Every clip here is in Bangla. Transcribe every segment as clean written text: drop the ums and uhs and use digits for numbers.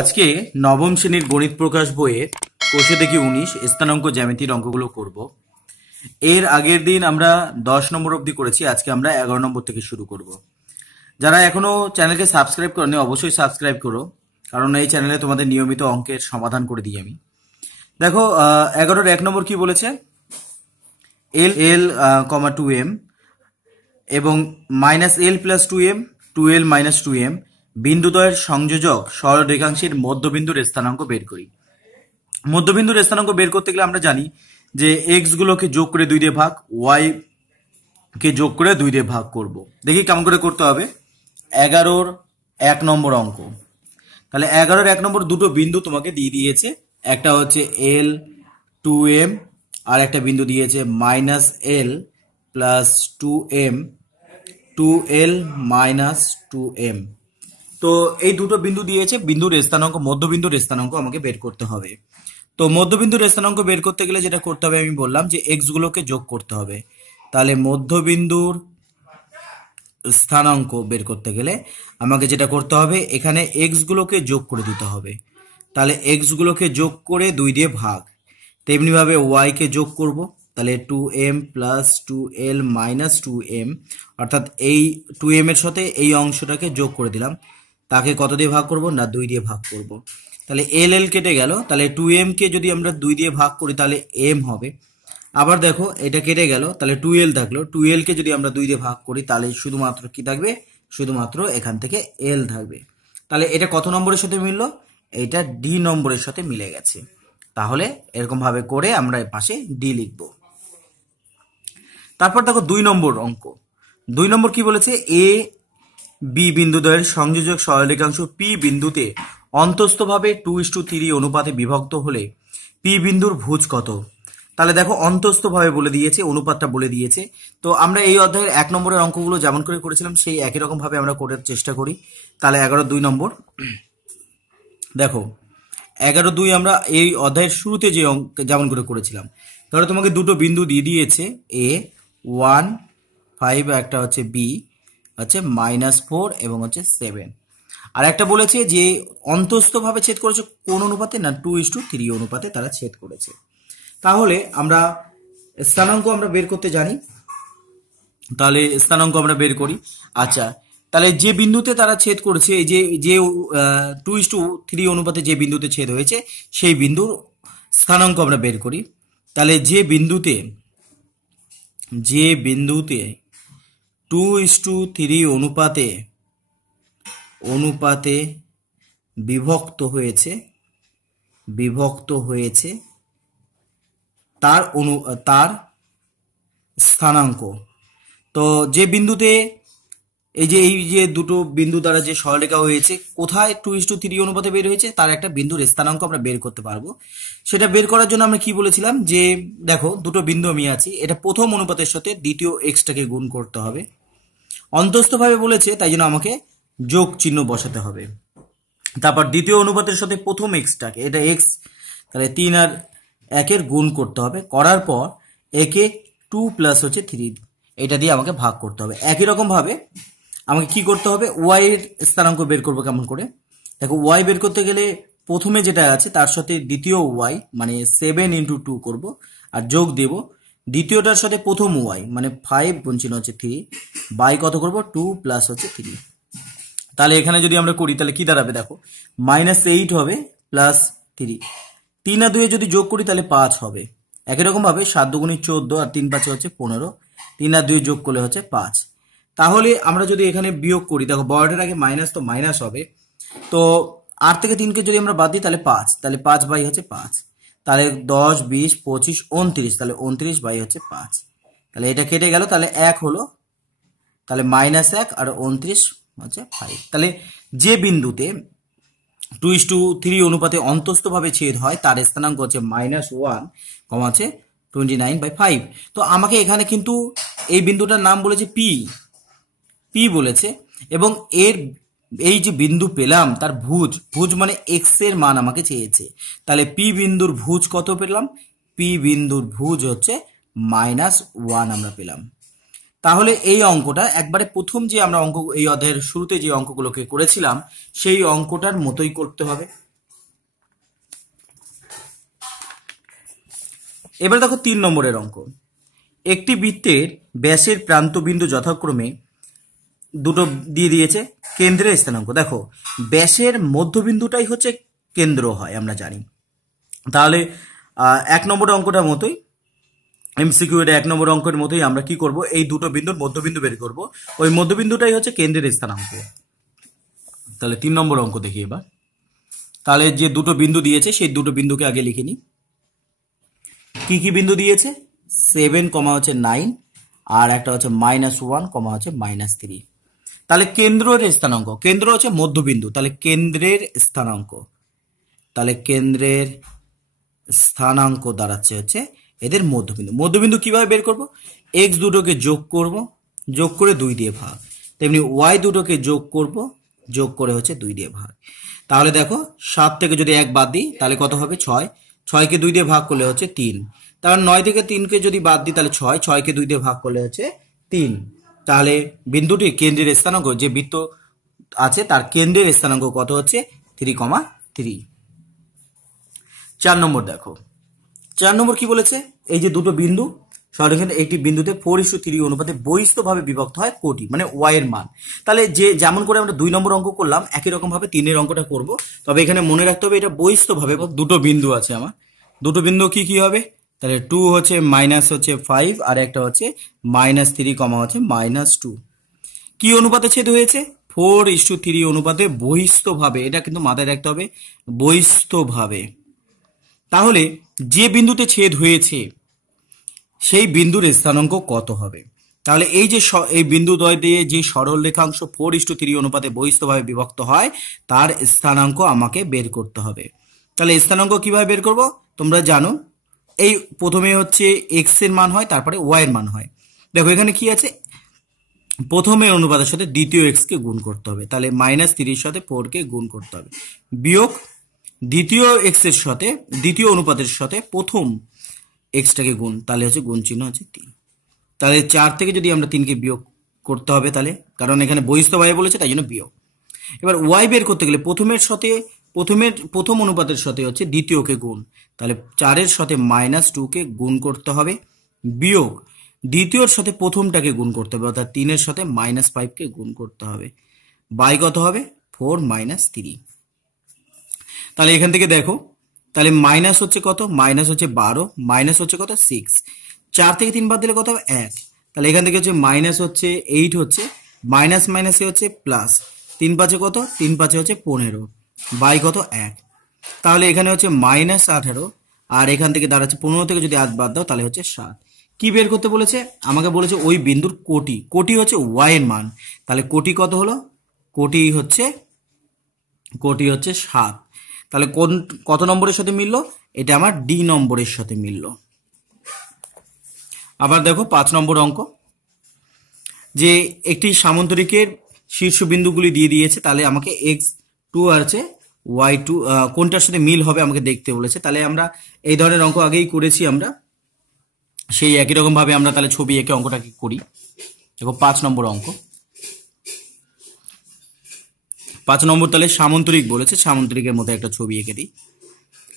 আজকে নবম শ্রেণীর গণিত প্রকাশ বইয়ের কোষে দেখি 19 স্থানাঙ্ক জ্যামিতির অঙ্কগুলো করব। এর আগের দিন আমরা 10 নম্বর অবধি করেছি, আজকে আমরা 11 নম্বর থেকে শুরু করব। যারা এখনো চ্যানেলকে সাবস্ক্রাইব করেনি অবশ্যই সাবস্ক্রাইব করো, কারণ এই চ্যানেলে তোমাদের নিয়মিত অঙ্কের সমাধান করে দিই আমি। দেখো 11-এর 1 নম্বর কি বলেছে, এল এল কমা 2m এবং minus L plus 2m 2l minus 2m বিন্দুদ্বয়ের সংযোজক সরলরেখাংশের মধ্যবিন্দুর স্থানাঙ্ক বের করি। মধ্যবিন্দুর স্থানাঙ্ক বের করতে গেলে আমরা জানি যে এক্স গুলোকে যোগ করে 2 দিয়ে ভাগ, ওয়াই কে যোগ করে 2 দিয়ে ভাগ করব। দেখি কেমন করে করতে হবে। 11-এর 1 নম্বর অঙ্ক, তাহলে 11-এর 1 নম্বর দুটো বিন্দু তোমাকে দিয়ে দিয়েছে, একটা হচ্ছে এল 2m আর একটা বিন্দু দিয়েছে minus L plus 2m 2l minus 2m। তো এই দুটো বিন্দু দিয়েছে, বিন্দুর স্থানাঙ্ক মধ্যবিন্দুর স্থানাঙ্ক আমাকে বের করতে হবে। তো মধ্যবিন্দুর স্থানাঙ্ক বের করতে গেলে যেটা করতে হবে আমি বললাম যে এক্স গুলোকে যোগ করতে হবে। তাহলে মধ্যবিন্দুর স্থানাঙ্ক বের করতে গেলে আমাকে যেটা করতে হবে এখানে এক্স গুলোকে যোগ করে দিতে হবে। তাহলে এক্স গুলোকে যোগ করে 2 দিয়ে ভাগ, তেমনিভাবে ওয়াই কে যোগ করব, তাহলে 2m plus 2l minus 2m, অর্থাৎ এই 2m এর সাথে এই অংশটাকে যোগ করে দিলাম, তাকে কত দিয়ে ভাগ করব না 2 দিয়ে ভাগ করব। তাহলে এল এল কেটে গেল, তাহলে 2m কে যদি আমরা 2 দিয়ে ভাগ করি তাহলে m হবে। আবার দেখো এটা কেটে গেল, তাহলে 2l থাকলো, 2l কে যদি আমরা 2 দিয়ে ভাগ করি তাহলে শুধুমাত্র কি থাকবে, শুধুমাত্র এখান থেকে l থাকবে। তাহলে এটা কত নম্বরের সাথে মিললো, এটা ডি নম্বরের সাথে মিলে গেছে। তাহলে এরকম ভাবে করে আমরা এর পাশে ডি লিখব। তারপর দেখো 2 নম্বর অঙ্ক। 2 নম্বর কি বলেছে, এ বি বিন্দুদ্বয়ের সংযোজক সরলরেখাংশ পি বিন্দুতে অন্তস্থভাবে 2:3 অনুপাতে বিভক্ত হলে পি বিন্দুর ভুজ কত। তাহলে দেখো অন্তস্থভাবে বলে দিয়েছে, অনুপাতটা বলে দিয়েছে। তো আমরা এই অধ্যায়ের 1 নম্বরের অঙ্কগুলো যেমন করে করেছিলাম সেই একই রকম ভাবে আমরা করার চেষ্টা করি। তাহলে 11-2 নম্বর দেখো 11-2 আমরা এই অধ্যায়ের শুরুতে যে অঙ্ক যেমন করে করেছিলাম, ধরো তোমাকে দুটো বিন্দু দিয়ে দিয়েছে এ 1 5, একটা হচ্ছে বি হচ্ছে -4 এবং হচ্ছে 7, আর একটা বলেছে যে অন্তস্থভাবে ছেদ করেছে কোন অনুপাতে না 2:3 অনুপাতে তারা ছেদ করেছে। তাহলে আমরা স্থানাঙ্ক আমরা বের করতে জানি, তাহলে স্থানাঙ্ক আমরা বের করি। আচ্ছা, তাহলে যে বিন্দুতে তারা ছেদ করেছে, এই যে 2:3 অনুপাতে যে বিন্দুতে ছেদ হয়েছে সেই বিন্দুর স্থানাঙ্ক আমরা বের করি। তাহলে যে বিন্দুতে 2:3 অনুপাতে বিভক্ত হয়েছে তার স্থানাঙ্ক। তো যে বিন্দুতে এই যে দুটো বিন্দু দ্বারা যে সরলরেখা হয়েছে, কোথায় 2:3 অনুপাতে বের হয়েছে তার একটা বিন্দুর স্থানাঙ্ক আমরা বের করতে পারবো। সেটা বের করার জন্য আমরা কি বলেছিলাম যে দেখো দুটো বিন্দু আমি আছি, এটা প্রথম অনুপাতের সাথে দ্বিতীয় এক্সটাকে গুণ করতে হবে। অন্তস্থভাবে বলেছে তাই জন্য আমাকে যোগ চিহ্ন বসাতে হবে। তারপর দ্বিতীয় অনুপাতের সাথে প্রথম এক্সটাকে, এটা এক্স, তাহলে 3 আর 1 গুণ করতে হবে, করার পর একে 2 প্লাস হচ্ছে 3 এটা দিয়ে আমাকে ভাগ করতে হবে। একই রকম ভাবে আমাকে কি করতে হবে, ওয়াই এর স্থানাঙ্ক বের করবো কেমন করে। দেখো ওয়াই বের করতে গেলে প্রথমে যেটা আছে তার সাথে দ্বিতীয় ওয়াই মানে 7 × 2 করব, আর যোগ দেব দ্বিতীয়টার সাথে প্রথম ওয়াই মানে 5 গুণ চিহ্ন হচ্ছে 3 বাই কত করব 2 প্লাস হচ্ছে 3। তাহলে এখানে যদি আমরা করি তাহলে কি দাঁড়াবে, দেখো -8 হবে প্লাস 3, 3 আর 2 যদি যোগ করি তাহলে 5 হবে। একই রকম ভাবে 7 × 2 = 14 আর 3 × 5 হচ্ছে 15, 3 আর 2 যোগ করলে হচ্ছে 5। তাহলে আমরা যদি এখানে বিয়োগ করি, দেখো বড়টার আগে মাইনাস তো মাইনাস হবে, তো 8 থেকে 3 কে যদি আমরা বাদ দিই তাহলে 5, তাহলে 5 বাই হচ্ছে 5, তাহলে 10 20 25 29, তাহলে 29 বাই হচ্ছে 5, তাহলে এটা কেটে গেল, তাহলে 1 হলো, তাহলে -1 আর 29 হচ্ছে 5। তাহলে যে বিন্দুতে 2:3 অনুপাতে অন্তস্থভাবে ছেদ হয় তার স্থানাঙ্ক হচ্ছে -1, আছে 29/5। তো আমাকে এখানে কিন্তু এই বিন্দুটার নাম বলেছে পি বলেছে, এবং এর এই যে বিন্দু পেলাম তার ভুজ মানে এক্স এর মান আমাকে চেয়েছে। তাহলে পি বিন্দুর ভুজ কত পেলাম, পি বিন্দুর ভুজ হচ্ছে -1 আমরা পেলাম। তাহলে এই অঙ্কটা একবারে প্রথম যে আমরা অঙ্ক এই অধ্যায়ের শুরুতে যে অঙ্কগুলোকে করেছিলাম সেই অঙ্কটার মতোই করতে হবে। এবার দেখো 3 নম্বরের অঙ্ক। একটি বৃত্তের ব্যাসের প্রান্ত বিন্দু যথাক্রমে দুটো দিয়ে দিয়েছে, কেন্দ্রের স্থানাঙ্ক। দেখো ব্যাসের মধ্যবিন্দুটাই হচ্ছে কেন্দ্র হয় আমরা জানি। তাহলে 1 নম্বর অঙ্কটার মতোই, এমসিকিউ এর 1 নম্বর অঙ্কের মতোই আমরা কি করব, এই দুটো বিন্দুর মধ্যবিন্দু বের করব, ওই মধ্যবিন্দুটাই হচ্ছে কেন্দ্রের স্থানাঙ্ক। তাহলে 3 নম্বর অঙ্ক দেখি এবার। তাহলে যে দুটো বিন্দু দিয়েছে সেই দুটো বিন্দুকে আগে লিখে নিই। কি কি বিন্দু দিয়েছে? 7, হচ্ছে 9, আর একটা হচ্ছে -1, হচ্ছে -3। তাহলে কেন্দ্রের স্থানাঙ্ক, কেন্দ্র হচ্ছে মধ্যবিন্দু, তাহলে কেন্দ্রের স্থানাঙ্ক, তাহলে কেন্দ্রের স্থানাঙ্ক দাঁড়াচ্ছে হচ্ছে এদের মধ্যবিন্দু। মধ্যবিন্দু কিভাবে বের করব? এক্স দুটোকে যোগ করব, যোগ করে 2 দিয়ে ভাগ, তেমনি ওয়াই দুটোকে যোগ করব, যোগ করে হচ্ছে 2 দিয়ে ভাগ। তাহলে দেখো 7 থেকে যদি 1 বাদ দিই তাহলে কত হবে? 6, 6কে 2 দিয়ে ভাগ করলে হচ্ছে 3। তাহলে 9 থেকে 3কে যদি বাদ দিই তাহলে 6, 6কে 2 দিয়ে ভাগ করলে হচ্ছে 3। তাহলে বিন্দুটি কেন্দ্রের স্থানাঙ্ক, যে বৃত্ত আছে তার কেন্দ্রের স্থানাঙ্ক কত হচ্ছে? 3,3। 4 নম্বর দেখো, 4 নম্বর কি বলেছে? এই যে দুটো বিন্দু সরলরেখার একটি বিন্দুতে 4:3 অনুপাতে বহিস্থভাবে বিভক্ত হয় কোটি, মানে ওয়াই এর মান। তাহলে যে যেমন করে আমরা 2 নম্বর অঙ্ক করলাম একই রকম ভাবে 3 অঙ্কটা করব, তবে এখানে মনে রাখতে হবে এটা বহিস্থভাবে। দুটো বিন্দু আছে আমার, দুটো বিন্দু কি কি হবে? তাহলে 2 হচ্ছে -5 আর একটা হচ্ছে -3, হচ্ছে -2। কি অনুপাতে ছেদ হয়েছে? 4:3 অনুপাতে বহিস্থভাবে, এটা কিন্তু মাথায় রাখতে হবে, বহিস্থভাবে। তাহলে যে বিন্দুতে ছেদ হয়েছে সেই বিন্দুর স্থানাঙ্ক কত হবে? তাহলে এই যে এই বিন্দুদ্বয় দিয়ে যে সরল রেখাংশ 4:3 অনুপাতে বহিস্থভাবে বিভক্ত হয় তার স্থানাঙ্ক আমাকে বের করতে হবে। তাহলে স্থানাঙ্ক কিভাবে বের করব? তোমরা জানো, এই প্রথমে হচ্ছে এক্স এর মান হয়, তারপরে ওয়াই এর মান হয়। দেখো এখানে কি আছে? প্রথমের অনুপাতের সাথে দ্বিতীয় এক্স কে গুণ করতে হবে, তাহলে -3 সাথে 4 কে গুণ করতে হবে, বিয়োগ দ্বিতীয় এক্স এর সাথে দ্বিতীয় অনুপাতের সাথে প্রথম এক্সটাকে গুণ, তাহলে হচ্ছে গুণ চিহ্ন হচ্ছে 3। তাহলে 4 থেকে যদি আমরা 3কে বিয়োগ করতে হবে, তাহলে কারণ এখানে বহিস্থভাবে বলেছে তাই জন্য বিয়োগ। এবার ওয়াই বের করতে গেলে প্রথম অনুপাতের সাথে হচ্ছে দ্বিতীয়কে গুণ, তাহলে 4-এর সাথে -2কে গুণ করতে হবে, বিয়োগ দ্বিতীয়র সাথে প্রথমটাকে গুণ করতে হবে, অর্থাৎ 3-এর সাথে -5কে গুণ করতে হবে। বাই কত হবে? 4 - 3। তাহলে এখান থেকে দেখো, তাহলে মাইনাস হচ্ছে কত? মাইনাস হচ্ছে 12, মাইনাস হচ্ছে কত? 6। 4 থেকে 3 বাদ দিলে কত হবে? 1। তাহলে এখান থেকে হচ্ছে মাইনাস হচ্ছে 8, হচ্ছে মাইনাস মাইনাসে হচ্ছে প্লাস, 3 5 কত? 3 5 হচ্ছে 15, বাই কত? 1। তাহলে এখানে হচ্ছে -18, আর এখান থেকে দাঁড়াচ্ছে 15 থেকে যদি 8 বাদ দাও তাহলে হচ্ছে 7। কি বের করতে বলেছে? আমাকে বলেছে ওই বিন্দুর কোটি, কোটি হচ্ছে ওয়াই এর মান। তাহলে কোটি কত হলো? কোটি হচ্ছে 7। তাহলে কত নম্বরের সাথে মিললো? এটা আমার ডি নম্বরের সাথে মিললো। আবার দেখো 5 নম্বর অঙ্ক, যে একটি সামান্তরিকের শীর্ষবিন্দুগুলি দিয়ে দিয়েছে, তাহলে আমাকে x2 আছে y2 কোনটার সাথে মিল হবে আমাকে দেখতে বলেছে। তাহলে আমরা এই ধরনের অঙ্ক আগেই করেছি আমরা, সেই একই রকম ভাবে আমরা তাহলে ছবি এঁকে অঙ্কটাকে করি। দেখো 5 নম্বর অঙ্ক। 5 নম্বর তাহলে সামান্তরিক বলেছে, সামান্তরিকের মধ্যে একটা ছবি এঁকে দিই।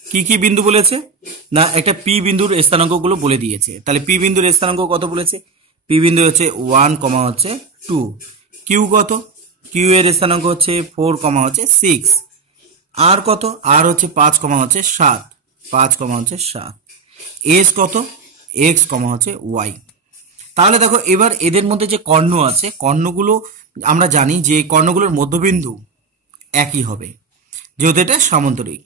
কি কি বিন্দু বলেছে? না, একটা পি বিন্দুর স্থানাঙ্কগুলো বলে দিয়েছে। তাহলে পি বিন্দুর স্থানাঙ্ক কত বলেছে? পি বিন্দু হচ্ছে 1, হচ্ছে 2। কিউ কত? কিউ এর স্থানাঙ্ক হচ্ছে 4, হচ্ছে 6। আর কত? আর হচ্ছে 5, হচ্ছে 7। 5, হচ্ছে 7। এস কত? এক্স, হচ্ছে ওয়াই। তাহলে দেখো এবার এদের মধ্যে যে কর্ণ আছে, কর্ণগুলো আমরা জানি যে কর্ণগুলোর মধ্যবিন্দু একই হবে যেহেতু এটা সামান্তরিক।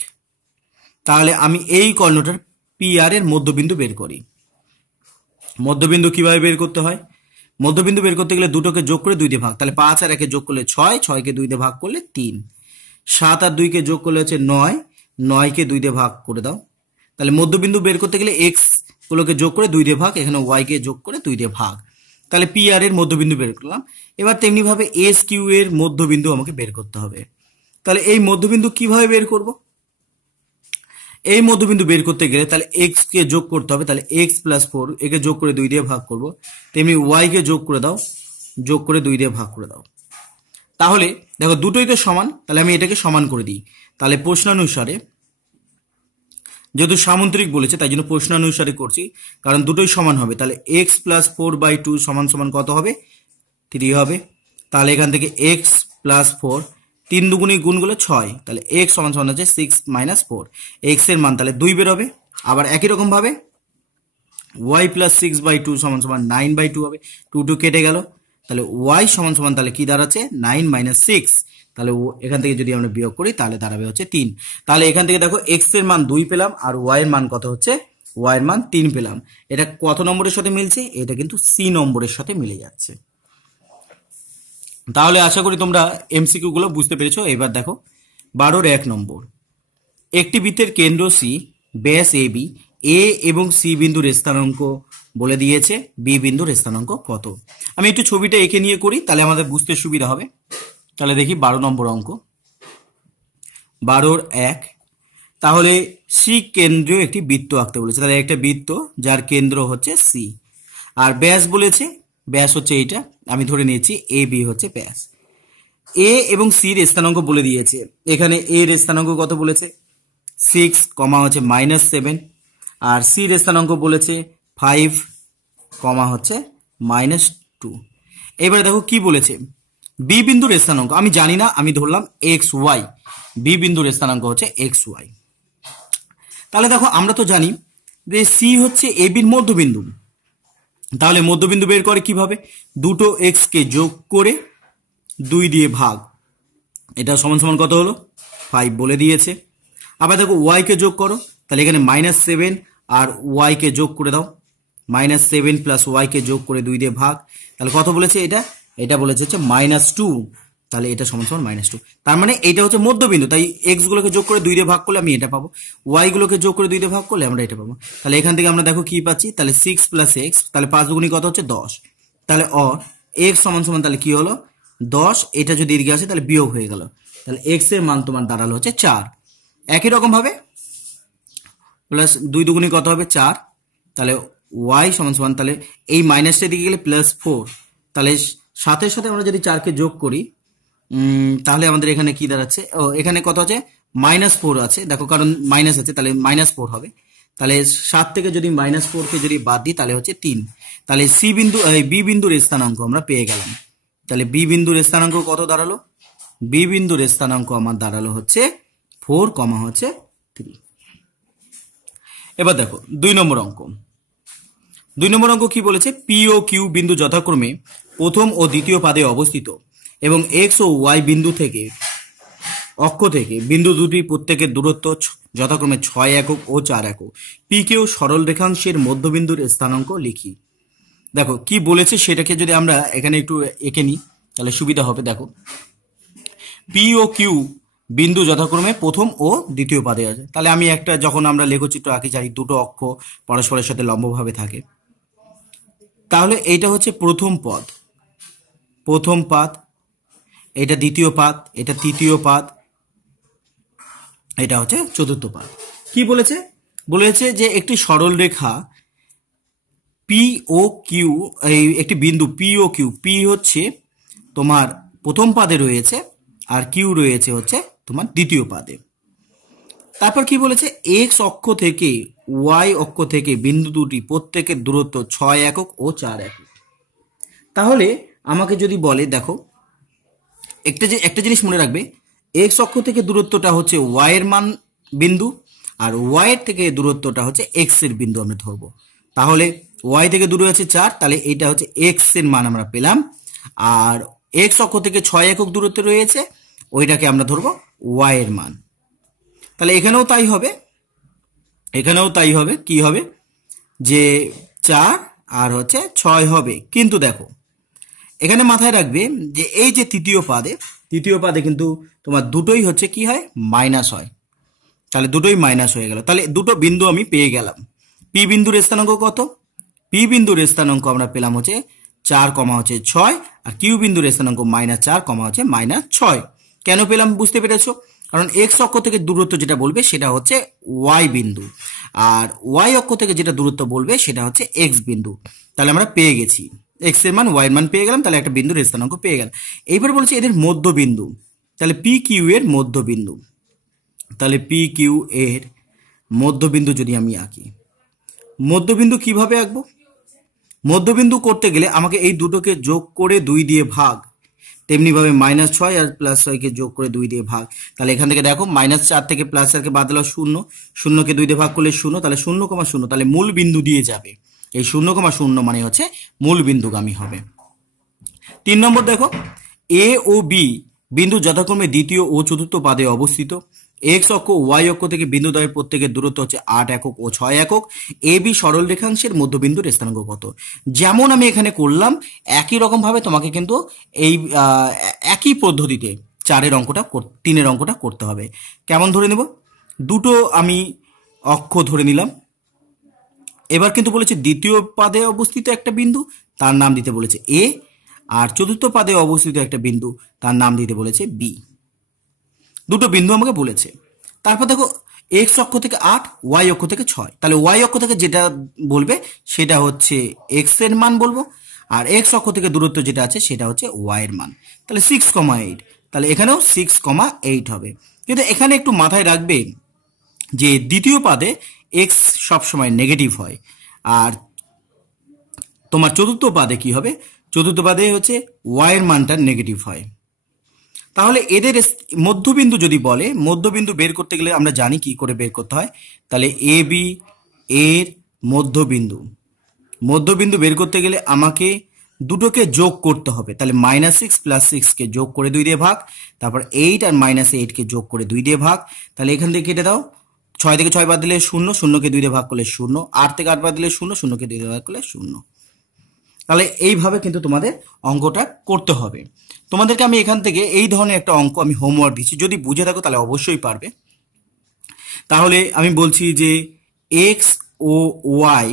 তাহলে আমি এই কর্ণটার পি আর এর মধ্যবিন্দু বের করি। মধ্যবিন্দু কিভাবে বের করতে হয়? মধ্যবিন্দু বের করতে গেলে দুটোকে যোগ করে 2 দিয়ে ভাগ, তাহলে 5 আর 1-কে যোগ করলে 6, 6কে 2 দিয়ে ভাগ করলে 3, 7 আর 2-কে যোগ করলে হচ্ছে 9, 9কে 2 দিয়ে ভাগ করে দাও। তাহলে মধ্যবিন্দু বের করতে গেলে এক্স গুলোকে যোগ করে 2 দিয়ে ভাগ, এখানে ওয়াই কে যোগ করে 2 দিয়ে ভাগ, তাহলে পি আর এর মধ্যবিন্দু বের করলাম। এবার তেমনি ভাবে এস কিউ এর মধ্যবিন্দু আমাকে বের করতে হবে। তাহলে এই মধ্যবিন্দু কিভাবে বের করব? এই মধ্যবিন্দু বের করতে গেলে তাহলে এক্স কে যোগ করতে হবে, তাহলে এক্স প্লাস ফোর একে যোগ করে 2 দিয়ে ভাগ করব, তেমনি ওয়াই কে যোগ করে দাও, যোগ করে 2 দিয়ে ভাগ করে দাও। তাহলে দেখো দুটোই তো সমান, তাহলে আমি এটাকে সমান করে দিই। তাহলে প্রশ্নানুসারে, যেহেতু সামুদ্রিক বলেছে তাই জন্য প্রশ্নানুসারে করছি, কারণ দুটোই সমান হবে। তাহলে এক্স প্লাস 4/2 সমান সমান কত হবে? 3 হবে। তাহলে এখান থেকে এক্স প্লাস 4, 3 দুগুণী গুণ করলে 6, তাহলে এক্স সমান সমান হচ্ছে 6 - 4, এক্স এর মান তাহলে 2 বের হবে। আবার একই রকম ভাবে ওয়াই প্লাস 6/2 সমান সমান 9/2 হবে, 2 2 কেটে গেল, তাহলে ওয়াই সমান সমান তাহলে কি দাঁড়াচ্ছে? 9 - 6, তাহলে এখান থেকে যদি আমরা বিয়োগ করি তাহলে দাঁড়াবে হচ্ছে 3। তাহলে এখান থেকে দেখো এক্স এর মান 2 পেলাম আর ওয়াই এর মান কত হচ্ছে? ওয়াই এর মান 3 পেলাম। এটা কত নম্বরের সাথে মিলছে? এটা কিন্তু সি নম্বরের সাথে মিলে যাচ্ছে। তাহলে আশা করি তোমরা এমসিকিউ গুলো বুঝতে পেরেছো। এবার দেখো 12-র 1 নম্বর, একটি বৃত্তের কেন্দ্র সি, ব্যাস এ বি, এ এবং সি বিন্দুর স্থানাঙ্ক বলে দিয়েছে, বি বিন্দুর স্থানাঙ্ক কত? আমি একটু ছবিটা এঁকে নিয়ে করি, তাহলে আমাদের বুঝতে সুবিধা হবে। তাহলে দেখি 12 নম্বর অঙ্ক, 12-র 1। তাহলে সি কেন্দ্রীয় একটি বৃত্ত আঁকতে বলেছে, তাহলে একটা বৃত্ত যার কেন্দ্র হচ্ছে সি, আর ব্যাস বলেছে, ব্যাস হচ্ছে এইটা, আমি ধরে নিয়েছি এ বি হচ্ছে ব্যাস। এ এবং সির স্থানাঙ্ক বলে দিয়েছে, এখানে এর স্থানাঙ্ক কত বলেছে? 6, হচ্ছে -7, আর সির স্থানাঙ্ক বলেছে 5, হচ্ছে -2। এবারে দেখো কি বলেছে, বি বিন্দুর স্থানাঙ্ক আমি জানি না, আমি ধরলাম এক্স ওয়াই, বি বিন্দুর স্থানাঙ্ক হচ্ছে এক্স ওয়াই। তাহলে দেখো আমরা তো জানি যে সি হচ্ছে এ বির মধ্যবিন্দু, তাহলে মধ্যবিন্দু বের করে কিভাবে? দুটো এক্স কে যোগ করে 2 দিয়ে ভাগ, এটা সমান সমান কত হলো? 5 বলে দিয়েছে। আবার দেখো ওয়াই কে যোগ করো, তাহলে এখানে -7 আর ওয়াই কে যোগ করে দাও, -7 প্লাস ওয়াই কে যোগ করে 2 দিয়ে ভাগ, তাহলে কত বলেছে এটা? এটা বলেছে হচ্ছে -2, তাহলে এটা সমান সমান -2। তার মানে এটা হচ্ছে মধ্যবিন্দু, তাই এক্স গুলোকে যোগ করে 2 দিয়ে ভাগ করলে আমি এটা পাবো, ওয়াই গুলোকে যোগ করে 2 দিয়ে ভাগ করলে আমরা এটা পাবো। তাহলে এখান থেকে আমরা দেখো কি পাচ্ছি, তাহলে 6 প্লাস এক্স, তাহলে 5 দুগুণী কত হচ্ছে? 10। তাহলে এক্স সমান সমান তাহলে কি হলো? 10, এটা যদি এদিকে আসে তাহলে বিয়োগ হয়ে গেল, তাহলে এক্স এর মান তোমার দাঁড়ালো হচ্ছে 4। একই রকম ভাবে প্লাস 2 দুগুণী কত হবে? 4, তাহলে ওয়াই সমান সমান, তাহলে এই মাইনাসটা দিকে গেলে +4, তাহলে সাথে সাথে আমরা যদি 4 কে যোগ করি তাহলে আমাদের এখানে কি দাঁড়াচ্ছে? এখানে কত আছে? -4 আছে, দেখো কারণ মাইনাস আছে তাহলে -4 হবে। তাহলে 7 থেকে যদি -4 কে যদি বাদ দিই তাহলে হচ্ছে 3। তাহলে সি বিন্দু বি বিন্দুর স্থানাঙ্ক আমরা পেয়ে গেলাম। তাহলে বি বিন্দুর স্থানাঙ্ক কত দাঁড়ালো? বি বিন্দুর স্থানাঙ্ক আমার দাঁড়ালো হচ্ছে 4, হচ্ছে 3। এবার দেখো 2 নম্বর অঙ্ক, 2 নম্বর অঙ্ক কি বলেছে? পি ও কিউ বিন্দু যথাক্রমে প্রথম ও দ্বিতীয় পাদে অবস্থিত এবং এক্স ও ওয়াই বিন্দু থেকে অক্ষ থেকে বিন্দু দুটি প্রত্যেকের দূরত্ব যথাক্রমে 6 একক ও 4 একক। পি কিউ সরল রেখাংশের মধ্যবিন্দুর স্থানাঙ্ক লিখি। দেখো কি বলেছে সেটাকে যদি আমরা এখানে একটু এঁকে নিই তাহলে সুবিধা হবে। দেখো পি ও কিউ বিন্দু যথাক্রমে প্রথম ও দ্বিতীয় পাদে আছে, তাহলে আমি একটা, যখন আমরা লেখচিত্র আঁকি জানি দুটো অক্ষ পরস্পরের সাথে লম্বভাবে থাকে, তাহলে এইটা হচ্ছে প্রথম পদ, প্রথম পাদ, এটা দ্বিতীয় পাদ, এটা তৃতীয় পাদ, এটা হচ্ছে চতুর্থ পাদ। কি বলেছে? বলেছে যে একটি সরল রেখা পি ও কিউ, এই একটি বিন্দু পি ও কিউ, পি হচ্ছে তোমার প্রথম পাদে রয়েছে আর কিউ রয়েছে হচ্ছে তোমার দ্বিতীয় পাদে। তারপর কি বলেছে? এক্স অক্ষ থেকে ওয়াই অক্ষ থেকে বিন্দু দুটি প্রত্যেকের দূরত্ব 6 একক ও 4 একক। তাহলে আমাকে যদি বলে, দেখো একটা জিনিস মনে রাখবে, এক্স অক্ষ থেকে দূরত্বটা হচ্ছে ওয়াই এর মান বিন্দু, আর ওয়াই এর থেকে দূরত্বটা হচ্ছে এক্স এর বিন্দু আমরা ধরবো। তাহলে ওয়াই থেকে দূরে আছে 4, তাহলে এটা হচ্ছে এক্স এর মান আমরা পেলাম, আর এক্স অক্ষ থেকে 6 একক দূরত্বে রয়েছে, ওইটাকে আমরা ধরবো ওয়াই এর মান। তাহলে এখানেও তাই হবে, এখানেও তাই হবে। কি হবে? যে 4 আর হচ্ছে 6 হবে। কিন্তু দেখো এখানে মাথায় রাখবে যে এই যে তৃতীয় পাদে কিন্তু তোমার দুটোই হচ্ছে কি হয়? মাইনাস হয়, তাহলে দুটোই মাইনাস হয়ে গেল। তাহলে দুটো বিন্দু আমি পেয়ে গেলাম। পি বিন্দুর স্থানাঙ্ক কত? পি বিন্দুর স্থানাঙ্ক আমরা পেলাম হচ্ছে 4, হচ্ছে 6, আর কিউ বিন্দুর স্থানাঙ্ক -4, হচ্ছে -6। কেন পেলাম বুঝতে পেরেছো? কারণ এক্স অক্ষ থেকে দূরত্ব যেটা বলবে সেটা হচ্ছে ওয়াই বিন্দু, আর ওয়াই অক্ষ থেকে যেটা দূরত্ব বলবে সেটা হচ্ছে এক্স বিন্দু। তাহলে আমরা পেয়ে গেছি এক্স এর মান, ওয়াই এর মান পেয়ে গেলাম, তাহলে একটা বিন্দুর স্থানাঙ্ক পেয়ে গেলাম। এইবার বলছে এদের মধ্যবিন্দু, তাহলে পি কিউ এর মধ্যবিন্দু, তাহলে পি কিউ এর মধ্যবিন্দু যদি আমি আঁকি, মধ্যবিন্দু কিভাবে আঁকবো? মধ্যবিন্দু করতে গেলে আমাকে এই দুটোকে যোগ করে 2 দিয়ে ভাগ, তেমনিভাবে -6 আর +6কে যোগ করে 2 দিয়ে ভাগ। তাহলে এখান থেকে দেখো -4 থেকে +4কে বাদ দিলে 0, 0কে 2 দিয়ে ভাগ করলে 0, তাহলে 0,0, তাহলে মূল বিন্দু দিয়ে যাবে। এই 0,0 মানে হচ্ছে মূল বিন্দুগামী হবে। 3 নম্বর দেখো, এ ও বি বিন্দু যথাক্রমে দ্বিতীয় ও চতুর্থ পাদে অবস্থিত। এক্স অক্ষ ওয়াই অক্ষ থেকে বিন্দুদ্বয়ের প্রত্যেকের দূরত্ব হচ্ছে 8 একক ও 6 একক। এ বি সরল রেখাংশের মধ্যবিন্দুর স্থানাঙ্ক কত? যেমন আমি এখানে করলাম একই রকম ভাবে তোমাকে কিন্তু এই একই পদ্ধতিতে 3 এর অঙ্কটা করতে হবে। কেমন ধরে নেব? দুটো আমি অক্ষ ধরে নিলাম। এবার কিন্তু বলেছে দ্বিতীয় পাদে অবস্থিত একটা বিন্দু, তার নাম দিতে বলেছে এ, আর চতুর্থ পাদে অবস্থিত একটা বিন্দু, তার নাম দিতে বলেছে বি। দুটো বিন্দু আমাকে বলেছে। তারপর দেখো এক্স অক্ষ থেকে 8, ওয়াই অক্ষ থেকে 6, তাহলে ওয়াই অক্ষ থেকে যেটা বলবে সেটা হচ্ছে এক্স এর মান বলবো, আর এক্স অক্ষ থেকে দূরত্ব যেটা আছে সেটা হচ্ছে ওয়াই এর মান। তাহলে 6,8, তাহলে এখানেও 6,8 হবে। কিন্তু এখানে একটু মাথায় রাখবে যে দ্বিতীয় পাদে এক্স সবসময় নেগেটিভ হয়, আর তোমার চতুর্থ পাদে কি হবে? চতুর্থ পাদে হচ্ছে ওয়াই এর মানটা নেগেটিভ হয়। তাহলে এদের মধ্যবিন্দু যদি বলে, মধ্যবিন্দু বের করতে গেলে আমরা জানি কি করে বের করতে হয়। তাহলে এ বি এর মধ্যবিন্দু, মধ্যবিন্দু বের করতে গেলে আমাকে দুটোকে যোগ করতে হবে। তাহলে -6 + 6কে যোগ করে 2 দিয়ে ভাগ, তারপর 8 আর -8কে যোগ করে 2 দিয়ে ভাগ। তাহলে এখান থেকে কেটে দাও, 6 থেকে 6 বাদ দিলে 0, 0কে 2 দিয়ে ভাগ করলে 0, 8 থেকে 8 বাদ দিলে 0, 0কে 2 দিয়ে ভাগ করলে 0। তাহলে এইভাবে কিন্তু তোমাদের অঙ্কটা করতে হবে। তোমাদেরকে আমি এখান থেকে এই ধরনের একটা অঙ্ক আমি হোমওয়ার্ক দিচ্ছি, যদি বুঝে থাকো তাহলে অবশ্যই পারবে। তাহলে আমি বলছি যে এক্স ও ওয়াই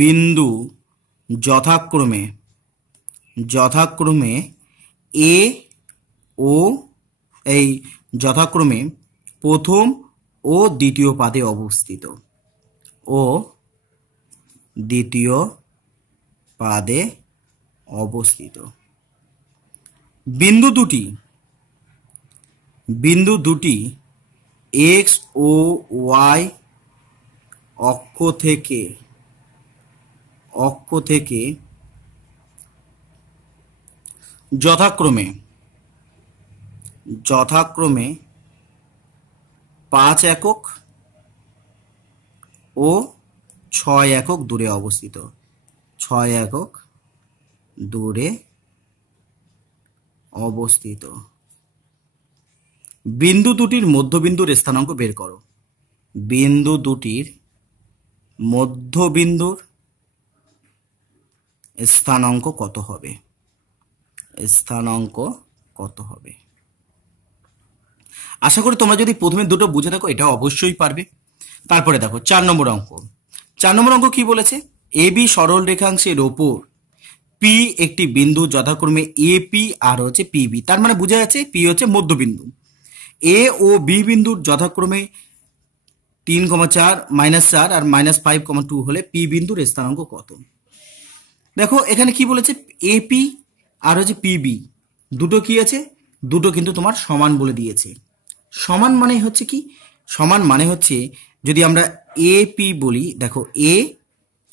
বিন্দু যথাক্রমে এ ও এই যথাক্রমে প্রথম ও দ্বিতীয় পাদে অবস্থিত, ও দ্বিতীয় পাদে অবস্থিত। বিন্দু দুটি এক্স ও ওয়াই অক্ষ থেকে যথাক্রমে 5 একক ও 6 একক দূরে অবস্থিত, 6 একক দূরে অবস্থিত। বিন্দু দুটির মধ্যবিন্দুর স্থানাঙ্ক বের করো। বিন্দু দুটির মধ্যবিন্দুর স্থানাঙ্ক কত হবে? আশা করি তোমরা যদি প্রথমে দুটো বুঝে থাকো এটা অবশ্যই পারবে। তারপরে দেখো 4 নম্বর অঙ্ক। 4 নম্বর অঙ্ক কি বলেছে? এ বি সরল রেখাংশের ওপর পি একটি বিন্দু যথাক্রমে এপি আর হচ্ছে পিবি, তার মানে বোঝা যাচ্ছে পি হচ্ছে মধ্যবিন্দু। এ ও বি বিন্দুর যথাক্রমে 3,4, -4 আর -5,2 হলে পি বিন্দুর স্থানাঙ্ক কত? দেখো এখানে কি বলেছে, এপি আর হচ্ছে পিবি দুটো কি আছে? দুটো কিন্তু তোমার সমান বলে দিয়েছে। সমান মানে হচ্ছে কি? সমান মানে হচ্ছে যদি আমরা এপি বলি, দেখো এ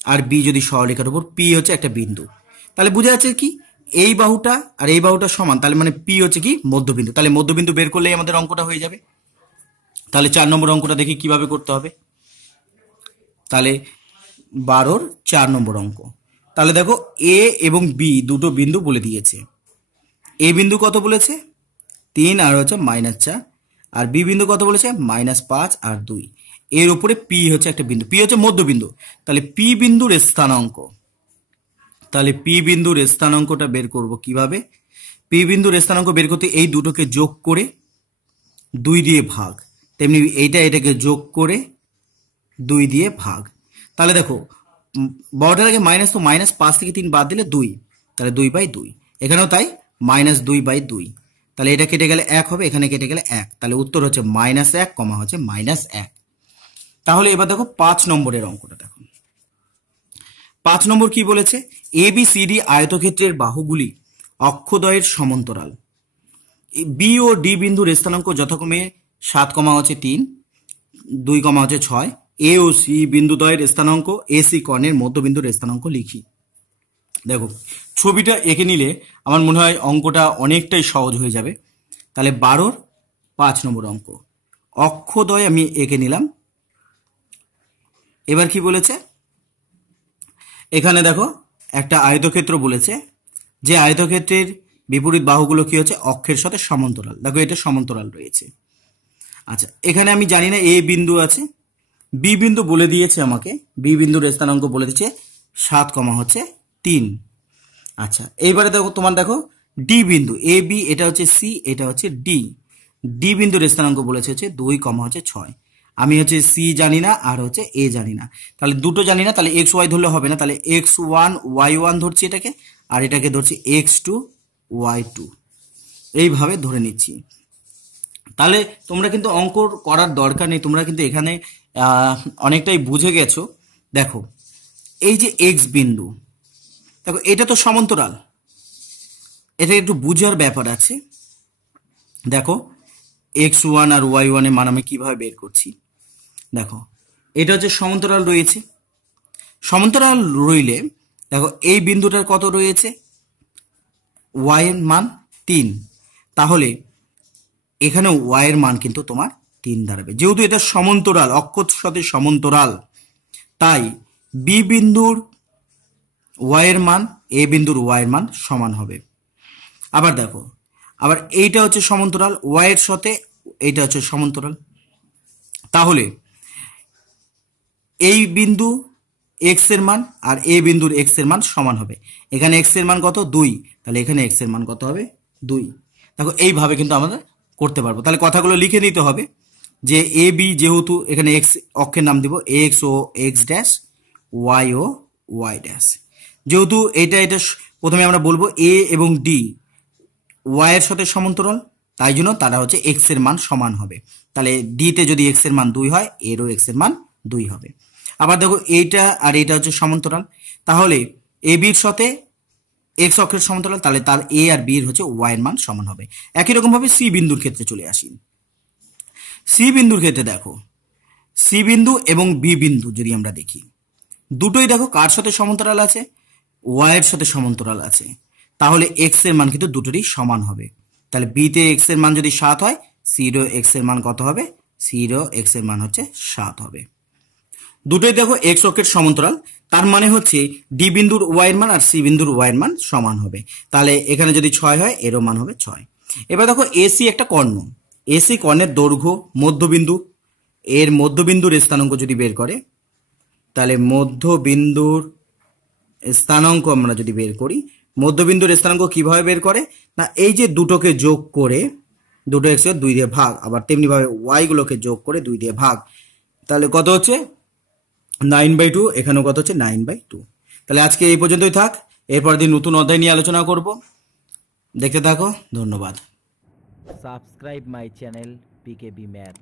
আর বি যদি সরলরেখার উপর, পি হচ্ছে একটা বিন্দু, তাহলে বোঝা যাচ্ছে কি এই বাহুটা আর এই বাহুটা সমান, তাহলে মানে পি হচ্ছে কি মধ্যবিন্দু। তাহলে মধ্যবিন্দু বের করলেই আমাদের অঙ্কটা হয়ে যাবে। তাহলে 4 নম্বর অঙ্কটা দেখি কিভাবে করতে হবে। তাহলে 12-র 4 নম্বর অঙ্ক। তাহলে দেখো এ এবং বি দুটো বিন্দু বলে দিয়েছে। এ বিন্দু কত বলেছে? 3 আর হচ্ছে -4, আর বি বিন্দু কত বলেছে? -5 আর 2। এর উপরে পি হচ্ছে একটা বিন্দু, পি হচ্ছে মধ্যবিন্দু। তাহলে পি বিন্দুর স্থানাঙ্কটা বের করব কিভাবে? পি বিন্দুর স্থানাঙ্ক বের করতে এই দুটোকে যোগ করে 2 দিয়ে ভাগ, তেমনি এটাকে যোগ করে 2 দিয়ে ভাগ। তাহলে দেখো বড়টার আগে মাইনাস, তো -5 থেকে 3 বাদ দিলে 2, তাহলে 2/2। এখানেও তাই, -2/2। তাহলে এটা কেটে গেলে 1 হবে, এখানে কেটে গেলে 1, তাহলে উত্তর হচ্ছে -1, কমা হচ্ছে -1। তাহলে এবার দেখো 5 নম্বরের অঙ্কটা দেখো। 5 নম্বর কি বলেছে, ABCD আয়তক্ষেত্রের বাহুগুলি অক্ষদ্বয়ের সমান্তরাল। বি ও ডি বিন্দুর স্থানাঙ্ক যথাক্রমে 7,3, 2,6। এ ও সি বিন্দুদ্বয়ের স্থানাঙ্ক, AC কর্ণের মধ্যবিন্দুর স্থানাঙ্ক লিখি। দেখো ছবিটা এঁকে নিলে আমার মনে হয় অঙ্কটা অনেকটাই সহজ হয়ে যাবে। তাহলে 12-র 5 নম্বর অঙ্ক, অক্ষদ্বয় আমি এঁকে নিলাম। এবার কি বলেছে, এখানে দেখো একটা আয়তক্ষেত্র বলেছে, যে আয়তক্ষেত্রের বিপরীত বাহুগুলো কি হচ্ছে, অক্ষের সাথে সমান্তরাল। দেখো এটা সমান্তরাল রয়েছে। আচ্ছা, এখানে আমি জানি না এ বিন্দু আছে, বি বিন্দু বলে দিয়েছে আমাকে, বি বিন্দুর স্থানাঙ্ক বলে দিচ্ছে 7,3। আচ্ছা, এইবারে দেখো তোমার দেখো ডি বিন্দু, এ বি এটা হচ্ছে সি, এটা হচ্ছে ডি। ডি বিন্দুর স্থানাঙ্ক বলেছে হচ্ছে 2,6। আমি হচ্ছে সি জানি না আর হচ্ছে এ জানি না, তাহলে দুটো জানি না, তাহলে এক্স ওয়াই ধরলে হবে না, তাহলে x1 y1 ধরছি এটাকে, আর এটাকে ধরছি x2 y2, এইভাবে ধরে নিচ্ছি। তাহলে তোমরা কিন্তু অঙ্ক করার দরকার নেই, তোমরা কিন্তু এখানে অনেকটাই বুঝে গেছো। দেখো এই যে এক্স বিন্দু, দেখো এটা তো সমান্তরাল, এটা একটু বুঝার ব্যাপার আছে। দেখো x1 আর y1 এর মান আমি কিভাবে বের করছি। দেখো এটা হচ্ছে সমান্তরাল রয়েছে, সমান্তরাল রইলে দেখো এই বিন্দুটার কত রয়েছে, y এর মান 3, তাহলে এখানে y এর মান কিন্তু তোমার 3 দাঁড়াবে। যেহেতু এটা সমান্তরাল, অক্ষর সাথে সমান্তরাল, তাই বি বিন্দুর y এর মান এ বিন্দুর y এর মান সমান হবে। আবার দেখো, আবার এইটা হচ্ছে সমান্তরাল, y এর সাথে এইটা হচ্ছে সমান্তরাল, তাহলে এই বিন্দু x এর মান আর এ বিন্দুর x এর মান সমান হবে। এখানে x এর মান কত, 2, তাহলে এখানে x এর মান কত হবে, 2। দেখো এইভাবে কিন্তু আমাদের করতে পারবো। তাহলে কথাগুলো লিখে নিতে হবে, যে এ বি যেহেতু এখানে x অক্ষের নাম দিব, x ও x ড্যাশ, y ও y ড্যাশ। যেহেতু এটা প্রথমে আমরা বলবো এ এবং ডি y এর সাথে সমান্তরাল, তাই জন্য তারা হচ্ছে x এর মান সমান হবে। তাহলে ডি তে যদি x এর মান 2 হয়, এরও x এর মান 2 হবে। আবার দেখো এইটা আর এটা হচ্ছে সমান্তরাল, তাহলে এ বির সাথে x অক্ষের সমান্তরাল, তাহলে তার এ আর বি এর হচ্ছে y এর মান সমান হবে। একই রকম ভাবে সি বিন্দুর ক্ষেত্রে চলে আসি। সি বিন্দুর ক্ষেত্রে দেখো, সি বিন্দু এবং বি বিন্দু যদি আমরা দেখি, দুটোই দেখো কার সাথে সমান্তরাল আছে, y এর সাথে সমান্তরাল আছে, তাহলে x এর মান কিন্তু দুটোরই সমান হবে। তাহলে বি তে x এর মান যদি 7 হয়, সিরো x এর মান কত হবে, সিরো x এর মান হচ্ছে 7 হবে। দুটোই দেখো x অক্ষের সমান্তরাল, তার মানে হচ্ছে ডি বিন্দুর y এর মান আর সি বিন্দুর y এর মান সমান হবে। তাহলে এখানে যদি 6 হয়, এরও মান হবে 6। এবার দেখো এসি একটা কর্ণ, এসি কর্ণের দৈর্ঘ্য মধ্যবিন্দু, এর মধ্যবিন্দুর স্থানাঙ্ক যদি বের করে, তাহলে মধ্যবিন্দুর স্থানাঙ্ক আমরা যদি বের করি, মধ্যবিন্দুর স্থানাঙ্ক কিভাবে বের করে না, এই যে দুটোকে যোগ করে, দুটো x কে 2 দিয়ে ভাগ, আবার তেমনি ভাবে y গুলোকে যোগ করে 2 দিয়ে ভাগ, তাহলে কত হচ্ছে 9/2, এখানেও কত হচ্ছে 9/2। তাহলে আজকে এই পর্যন্তই থাক, এরপর দিন নতুন অধ্যায় নিয়ে আলোচনা করব। দেখতে থাকো, ধন্যবাদ। Subscribe my channel PKB Math.